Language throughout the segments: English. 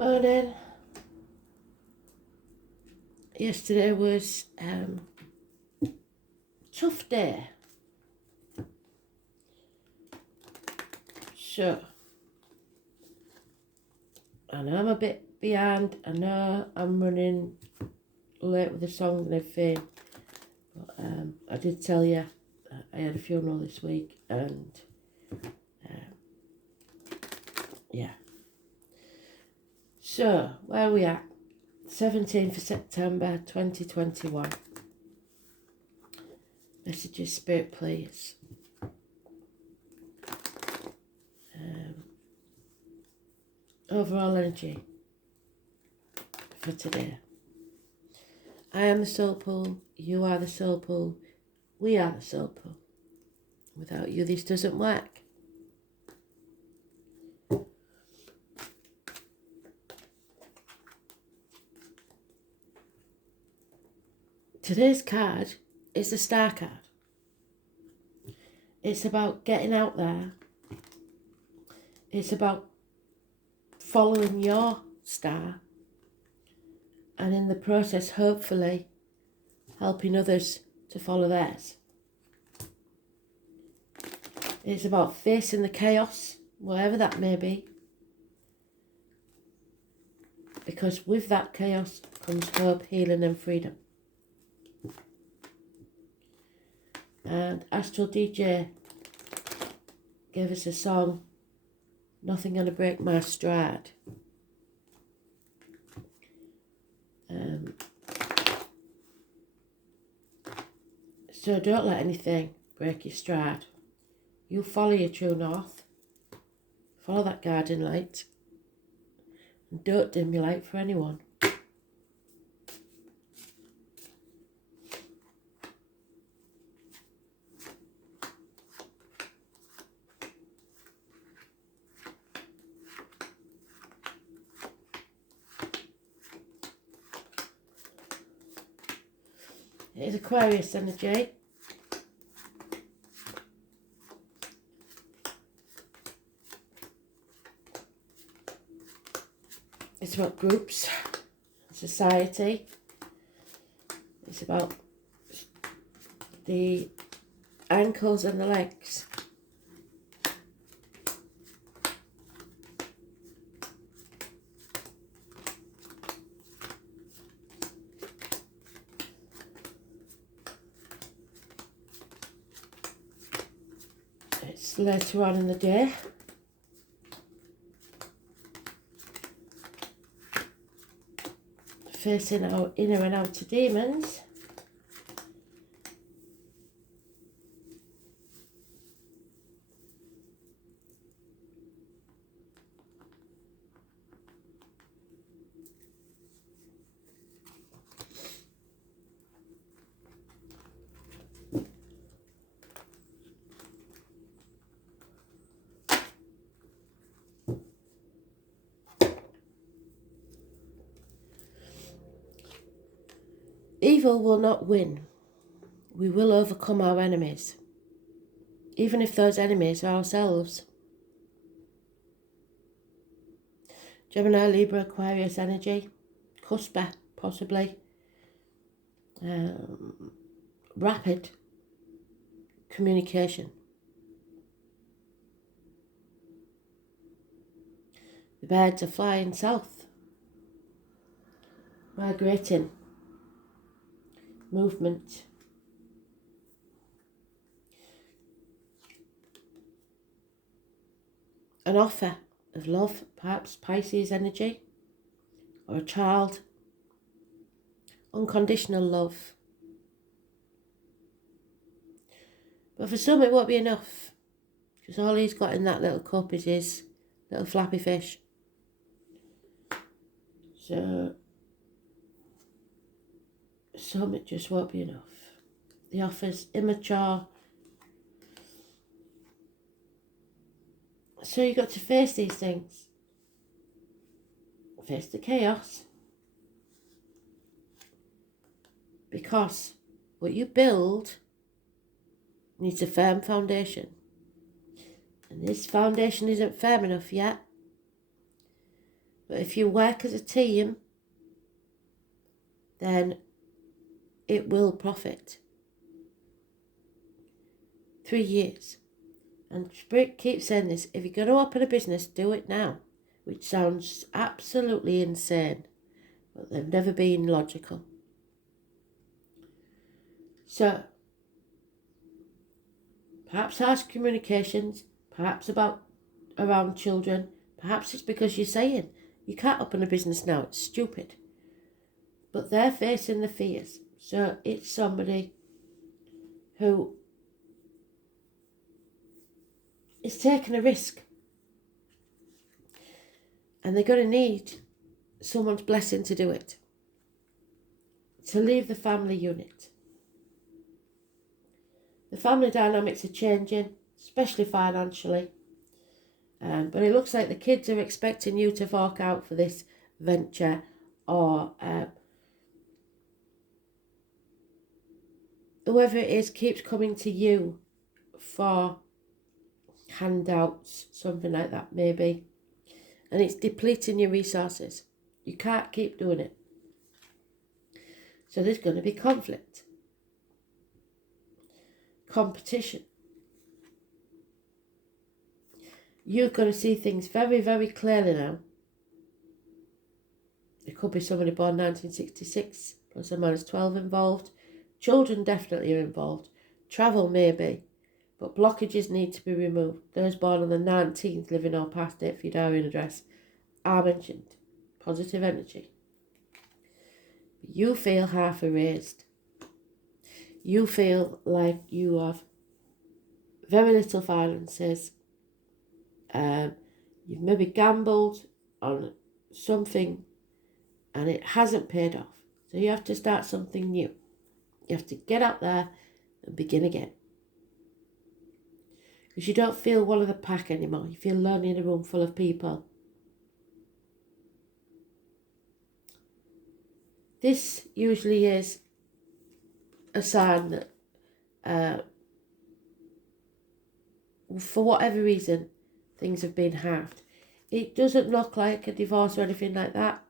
Morning. Yesterday was tough day. So I know I'm a bit behind. I know I'm running late with the song and everything. But I did tell you I had a funeral this week and yeah. So where are we at? 17th of September 2021. Messages, Spirit, please. Overall energy for today. I am the soul pool, you are the soul pool, we are the soul pool. Without you, this doesn't work. Today's card is the star card. It's about getting out there. It's about following your star. And in the process, hopefully, helping others to follow theirs. It's about facing the chaos, whatever that may be. Because with that chaos comes hope, healing and freedom. And Astral DJ gave us a song, Nothing Gonna Break My Stride. So don't let anything break your stride. You follow your true north. Follow that guiding light. And don't dim your light for anyone. It is Aquarius energy. It's about groups, society. It's about the ankles and the legs. It's later on in the day. Facing our inner and outer demons. Evil will not win. We will overcome our enemies, even if those enemies are ourselves. Gemini, Libra, Aquarius energy, Cuspa, possibly. Rapid communication. The birds are flying south, migrating. Movement. An offer of love, perhaps Pisces energy, or a child. Unconditional love. But for some it won't be enough, because all he's got in that little cup is his little flappy fish. So some it just won't be enough. The offer's immature. So you've got to face these things. Face the chaos. Because what you build needs a firm foundation. And this foundation isn't firm enough yet. But if you work as a team, then it will profit. 3 years. And Spirit keeps saying this, if you're going to open a business, do it now. Which sounds absolutely insane, but they've never been logical. So, perhaps harsh communications, perhaps around children, perhaps it's because you're saying, you can't open a business now, it's stupid. But they're facing the fears. So it's somebody who is taking a risk. And they're going to need someone's blessing to do it. To leave the family unit. The family dynamics are changing, especially financially. But it looks like the kids are expecting you to fork out for this venture, or whoever it is keeps coming to you for handouts, something like that maybe. And it's depleting your resources. You can't keep doing it. So there's going to be conflict. Competition. You're going to see things very, very clearly now. There could be somebody born 1966, plus or minus 12 involved. Children definitely are involved. Travel maybe, but blockages need to be removed. Those born on the 19th, living or past date for your diary and address, are mentioned. Positive energy. You feel half erased. You feel like you have very little finances. You've maybe gambled on something and it hasn't paid off. So you have to start something new. You have to get out there and begin again. Because you don't feel one of the pack anymore. You feel lonely in a room full of people. This usually is a sign that for whatever reason, things have been halved. It doesn't look like a divorce or anything like that,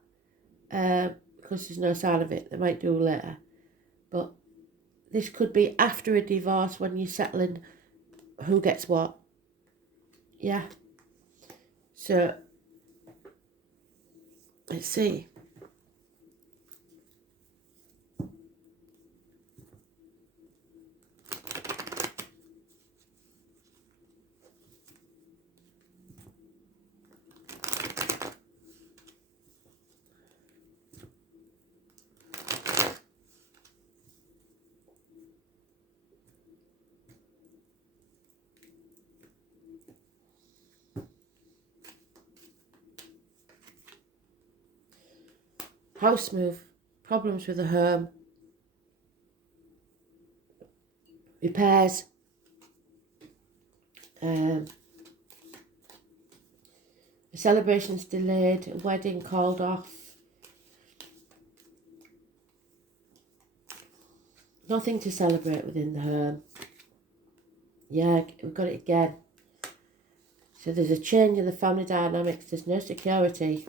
because there's no sign of it. They might do later. But this could be after a divorce when you're settling who gets what. Yeah. So, let's see. House move, problems with the home, repairs, a celebration's delayed, a wedding called off, nothing to celebrate within the home. Yeah, we've got it again. So there's a change in the family dynamics, there's no security.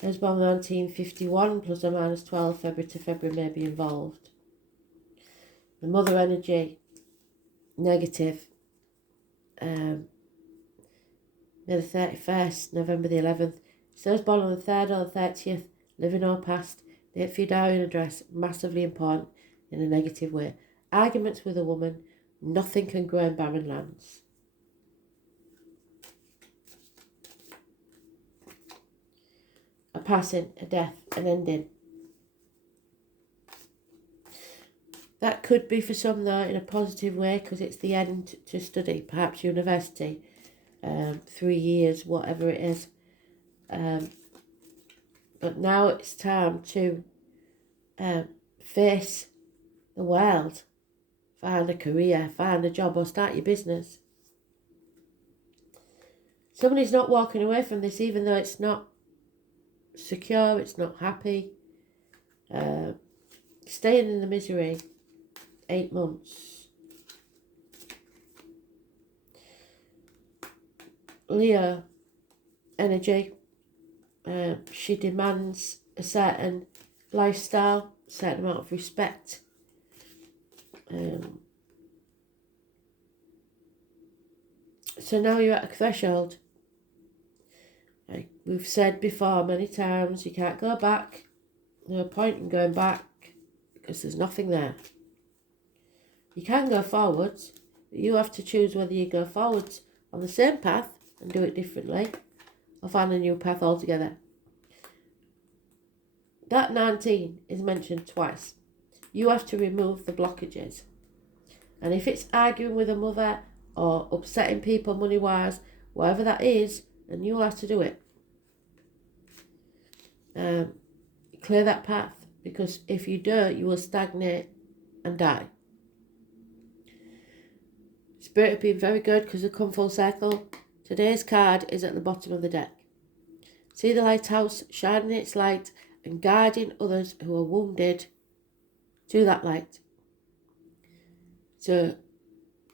Those born 1951, plus or minus 12, February to February may be involved. The mother energy, negative. May the 31st, November the 11th. So those born on the 3rd or the 30th, living or past, date for your diary and address, massively important in a negative way. Arguments with a woman, nothing can grow in barren lands. A passing, a death, an ending. That could be for some though in a positive way, because it's the end to study, perhaps university, 3 years, whatever it is. But now it's time to face the world, find a career, find a job, or start your business. Somebody's not walking away from this, even though it's not secure, it's not happy. Staying in the misery 8 months. Leo energy, She demands a certain lifestyle, a certain amount of respect. So now you're at a threshold. Like we've said before many times, you can't go back. No point in going back because there's nothing there. You can go forwards, but you have to choose whether you go forwards on the same path and do it differently or find a new path altogether. That 19 is mentioned twice. You have to remove the blockages. And if it's arguing with a mother or upsetting people money-wise, whatever that is, then you'll have to do it. Clear that path, because if you don't, you will stagnate and die. Spirit have been very good because they've come full circle. Today's card is at the bottom of the deck. See the lighthouse shining its light and guiding others who are wounded to that light. So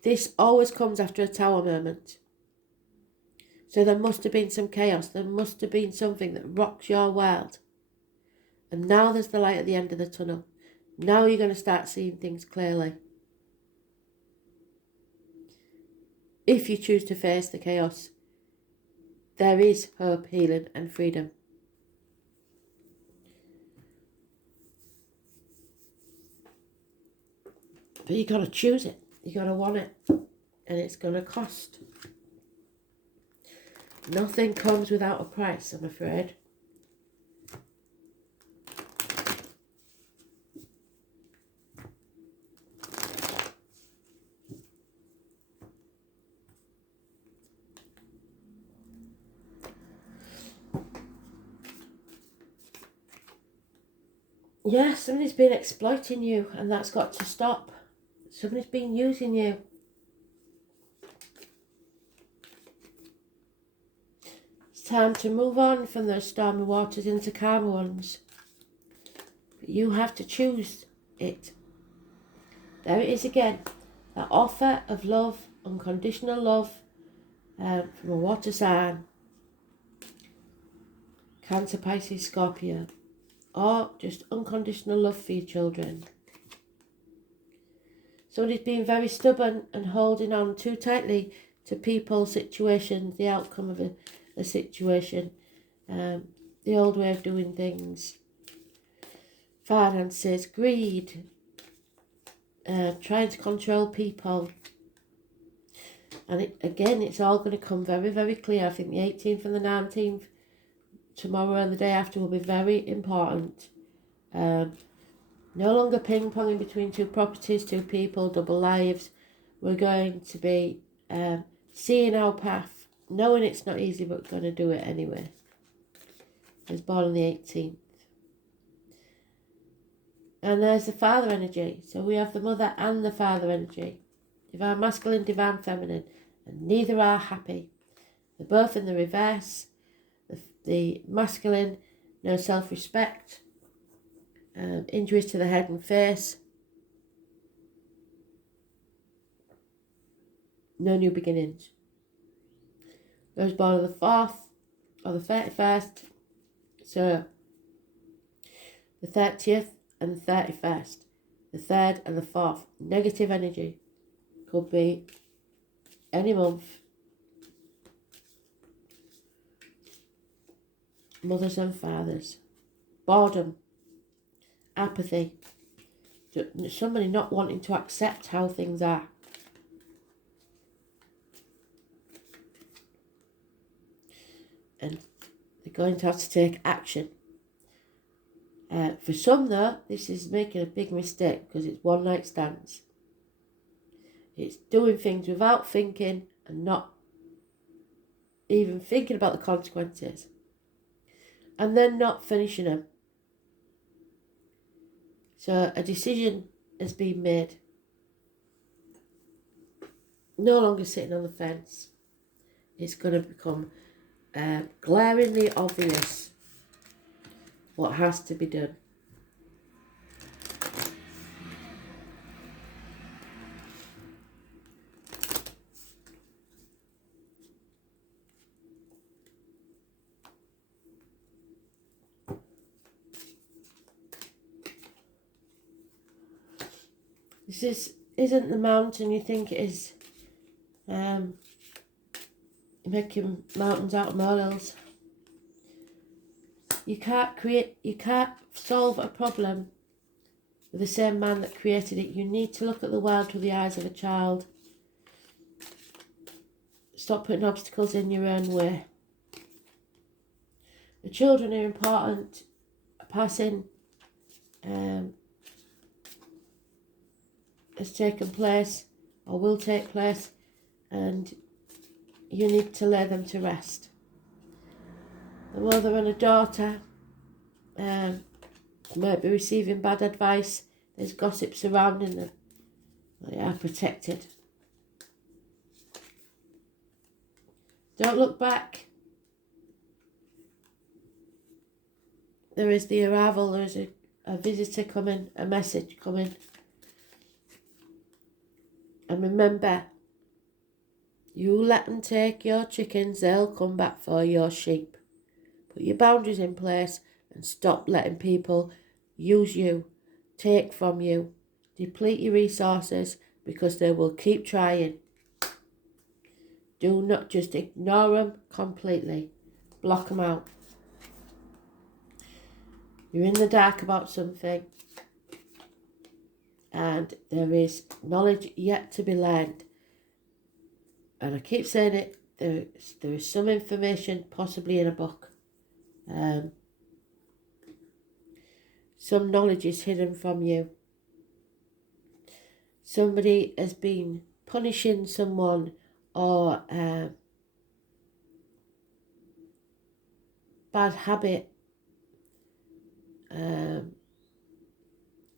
this always comes after a tower moment. So there must have been some chaos. There must have been something that rocks your world. And now there's the light at the end of the tunnel. Now you're going to start seeing things clearly. If you choose to face the chaos, there is hope, healing and freedom. But you got to choose it. You got to want it. And it's going to cost. Nothing comes without a price, I'm afraid. Yeah, somebody's been exploiting you and that's got to stop. Somebody's been using you. It's time to move on from those stormy waters into calmer ones. But you have to choose it. There it is again. That offer of love, unconditional love from a water sign. Cancer, Pisces, Scorpio. Or just unconditional love for your children. Somebody's been very stubborn and holding on too tightly to people, situations, the outcome of a situation, the old way of doing things, finances, greed, trying to control people. And it's all going to come very, very clear. I think the 18th and the 19th, tomorrow and the day after, will be very important. No longer ping-ponging between two properties, two people, double lives. We're going to be seeing our path, knowing it's not easy, but going to do it anyway. I was born on the 18th. And there's the father energy. So we have the mother and the father energy. Divine masculine, divine feminine. And neither are happy. They're both in the reverse. The masculine, no self-respect. Injuries to the head and face. No new beginnings. Those born on the 4th or the 31st. So the 30th and the 31st. The 3rd and the 4th. Negative energy. Could be any month. Mothers and fathers. Boredom. Apathy. Somebody not wanting to accept how things are. And they're going to have to take action. For some though, this is making a big mistake because it's one night stands. It's doing things without thinking and not even thinking about the consequences. And then not finishing them. So a decision has been made. No longer sitting on the fence. It's going to become glaringly obvious what has to be done. Isn't the mountain you think it is. Making mountains out of molehills. You can't solve a problem with the same man that created it. You need to look at the world through the eyes of a child. Stop putting obstacles in your own way. The children are important. A passing has taken place or will take place, and you need to lay them to rest. A mother and a daughter might be receiving bad advice. There's gossip surrounding them. They are protected. Don't look back. There is the arrival, there is a visitor coming, a message coming. And remember, you let them take your chickens, they'll come back for your sheep. Put your boundaries in place and stop letting people use you, take from you, deplete your resources, because they will keep trying. Do not just ignore them completely. Block them out. You're in the dark about something, and there is knowledge yet to be learned. And I keep saying it, there is some information possibly in a book. Some knowledge is hidden from you. Somebody has been punishing someone or bad habit,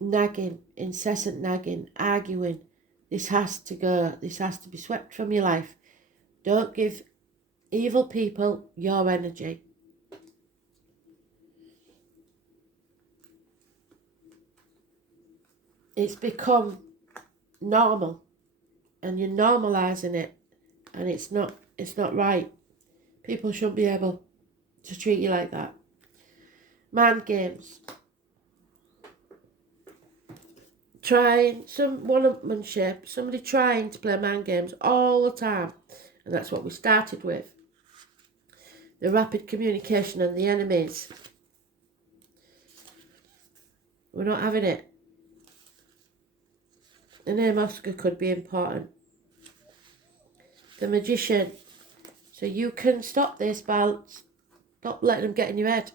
nagging, incessant nagging, arguing. This has to go. This has to be swept from your life. Don't give evil people your energy. It's become normal, and you're normalising it, and it's not right. People shouldn't be able to treat you like that. Mind games. Trying some one-upmanship, somebody trying to play mind games all the time, and that's what we started with. The rapid communication and the enemies. We're not having it. The name Oscar could be important. The Magician. So you can stop this by stop letting them get in your head.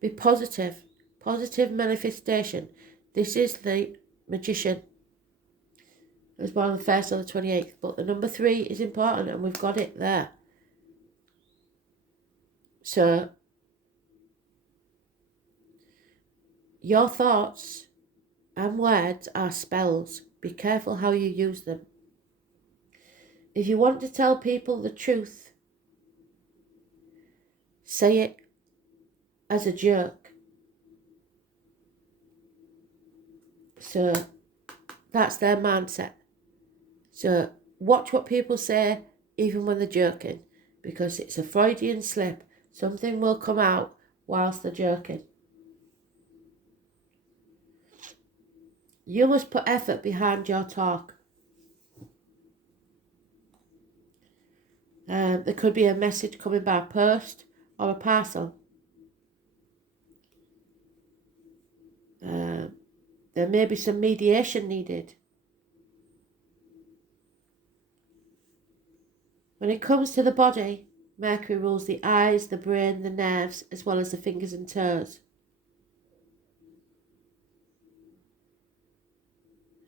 Be positive. Positive manifestation. This is the Magician. It was born on the 1st or the 28th. But the number 3 is important, and we've got it there. So your thoughts and words are spells. Be careful how you use them. If you want to tell people the truth, say it as a joke. So that's their mindset. So watch what people say even when they're joking, because it's a Freudian slip. Something will come out whilst they're joking. You must put effort behind your talk. There could be a message coming by post or a parcel. There may be some mediation needed. When it comes to the body, Mercury rules the eyes, the brain, the nerves, as well as the fingers and toes.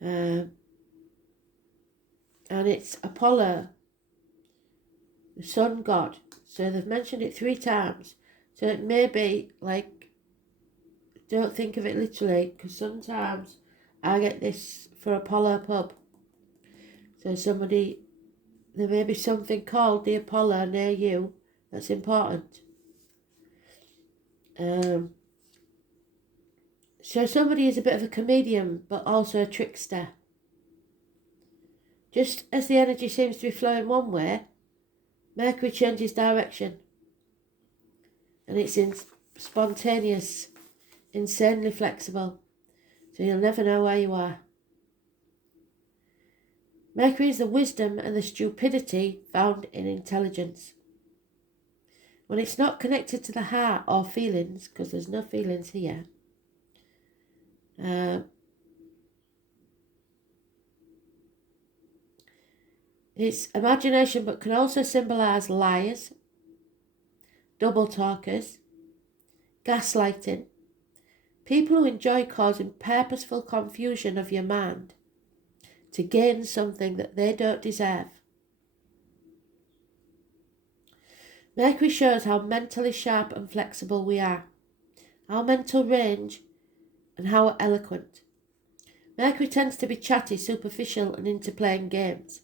And it's Apollo, the sun god. So they've mentioned it 3 times. So it may be like, don't think of it literally, because sometimes I get this for Apollo pub. So there may be something called the Apollo near you that's important. So somebody is a bit of a comedian, but also a trickster. Just as the energy seems to be flowing one way, Mercury changes direction. And it's spontaneous, insanely flexible. So you'll never know where you are. Mercury is the wisdom and the stupidity found in intelligence. When it's not connected to the heart or feelings, because there's no feelings here, it's imagination, but can also symbolise liars, double talkers, gaslighting, people who enjoy causing purposeful confusion of your mind to gain something that they don't deserve. Mercury shows how mentally sharp and flexible we are, our mental range, and how eloquent. Mercury tends to be chatty, superficial, and into playing games,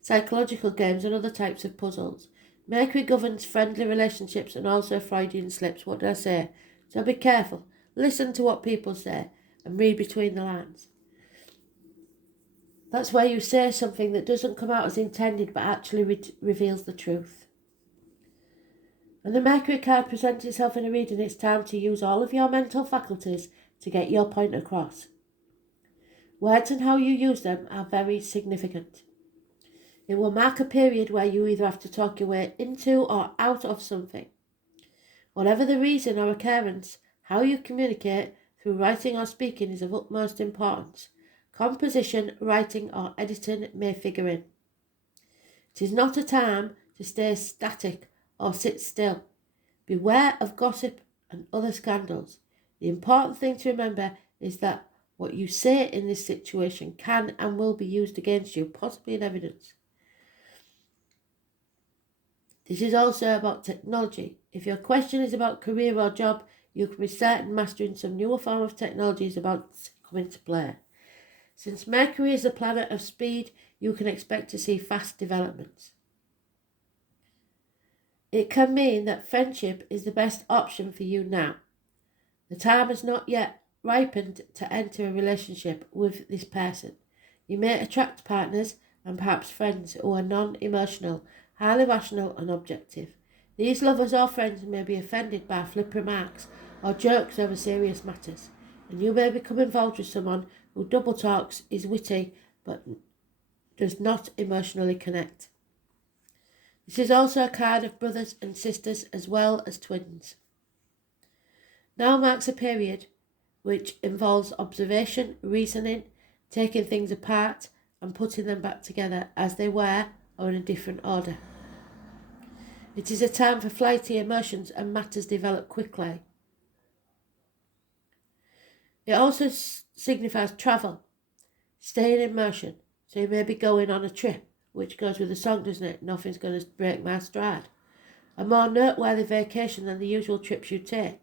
psychological games, and other types of puzzles. Mercury governs friendly relationships and also Freudian slips. What did I say? So be careful. Listen to what people say and read between the lines. That's where you say something that doesn't come out as intended but actually reveals the truth. When the Mercury card presents itself in a reading, it's time to use all of your mental faculties to get your point across. Words and how you use them are very significant. It will mark a period where you either have to talk your way into or out of something. Whatever the reason or occurrence, how you communicate through writing or speaking is of utmost importance. Composition, writing or editing may figure in. It is not a time to stay static or sit still. Beware of gossip and other scandals. The important thing to remember is that what you say in this situation can and will be used against you, possibly in evidence. This is also about technology. If your question is about career or job, you can be certain mastering some newer form of technology is about to come into play. Since Mercury is the planet of speed, you can expect to see fast developments. It can mean that friendship is the best option for you now. The time has not yet ripened to enter a relationship with this person. You may attract partners and perhaps friends who are non-emotional, highly rational and objective. These lovers or friends may be offended by flip remarks or jokes over serious matters, and you may become involved with someone who double talks, is witty, but does not emotionally connect. This is also a card of brothers and sisters as well as twins. Now marks a period which involves observation, reasoning, taking things apart and putting them back together as they were or in a different order. It is a time for flighty emotions and matters develop quickly. It also signifies travel, staying in motion. So you may be going on a trip, which goes with the song, doesn't it? Nothing's going to break my stride. A more noteworthy vacation than the usual trips you take.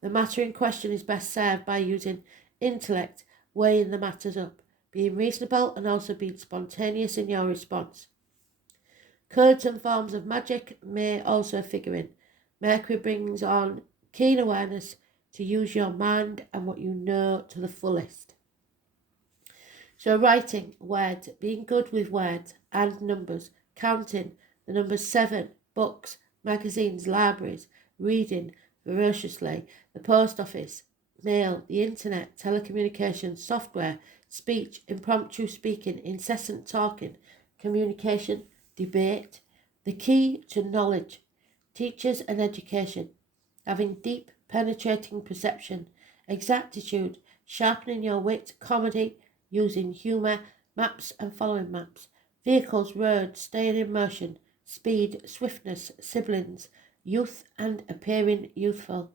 The matter in question is best served by using intellect, weighing the matters up, being reasonable and also being spontaneous in your response. Codes and forms of magic may also figure in. Mercury brings on keen awareness to use your mind and what you know to the fullest. So writing, words, being good with words and numbers, counting, the numbers 7, books, magazines, libraries, reading voraciously, the post office, mail, the internet, telecommunications, software, speech, impromptu speaking, incessant talking, communication, debate, the key to knowledge, teachers and education, having deep, penetrating perception, exactitude, sharpening your wit, comedy, using humour, maps and following maps, vehicles, roads, staying in motion, speed, swiftness, siblings, youth and appearing youthful,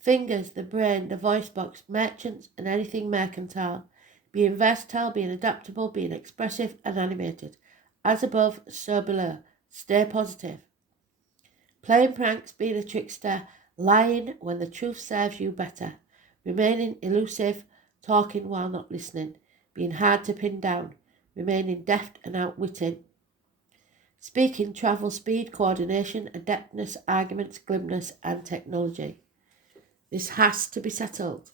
fingers, the brain, the voice box, merchants and anything mercantile, being versatile, being adaptable, being expressive and animated. As above, so below. Stay positive. Playing pranks, being a trickster, lying when the truth serves you better, remaining elusive, talking while not listening, being hard to pin down, remaining deft and outwitting, speaking, travel, speed, coordination, adeptness, arguments, glibness and technology. This has to be settled.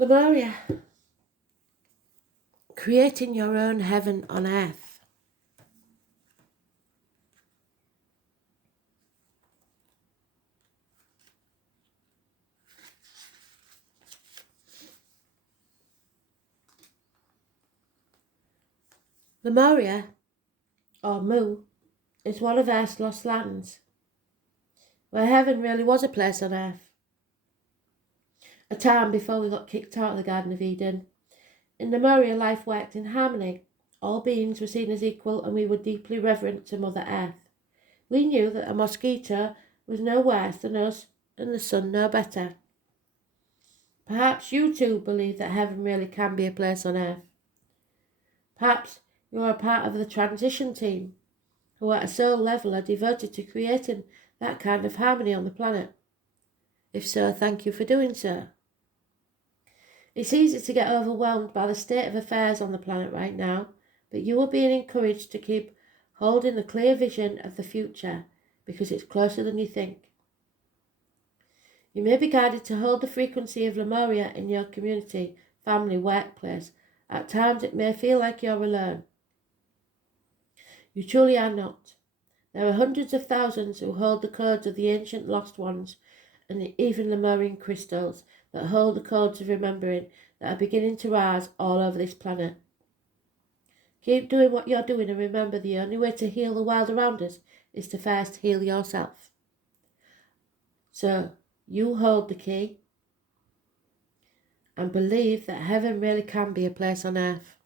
Lemuria, creating your own heaven on earth. Lemuria, or Mu, is one of Earth's lost lands, where heaven really was a place on earth. A time before we got kicked out of the Garden of Eden. In Lemuria, life worked in harmony. All beings were seen as equal, and we were deeply reverent to Mother Earth. We knew that a mosquito was no worse than us, and the sun no better. Perhaps you too believe that heaven really can be a place on earth. Perhaps you are a part of the transition team, who at a soul level are devoted to creating that kind of harmony on the planet. If so, thank you for doing so. It's easy to get overwhelmed by the state of affairs on the planet right now, but you are being encouraged to keep holding the clear vision of the future, because it's closer than you think. You may be guided to hold the frequency of Lemuria in your community, family, workplace. At times it may feel like you're alone. You truly are not. There are hundreds of thousands who hold the codes of the ancient lost ones, and even Lemurian crystals that hold the codes of remembering that are beginning to rise all over this planet. Keep doing what you're doing, and remember, the only way to heal the world around us is to first heal yourself. So, you hold the key and believe that heaven really can be a place on earth.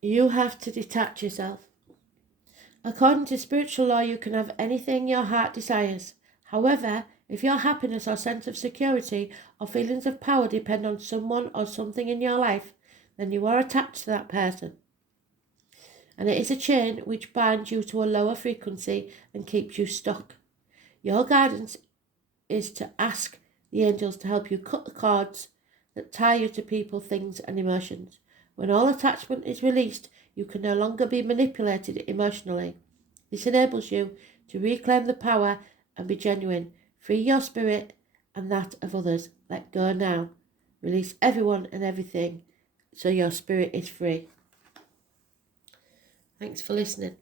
You have to detach yourself. According to spiritual law, you can have anything your heart desires. However, if your happiness or sense of security or feelings of power depend on someone or something in your life, then you are attached to that person. And it is a chain which binds you to a lower frequency and keeps you stuck. Your guidance is to ask the angels to help you cut the cords that tie you to people, things, and emotions. When all attachment is released, you can no longer be manipulated emotionally. This enables you to reclaim the power and be genuine. Free your spirit and that of others. Let go now. Release everyone and everything so your spirit is free. Thanks for listening.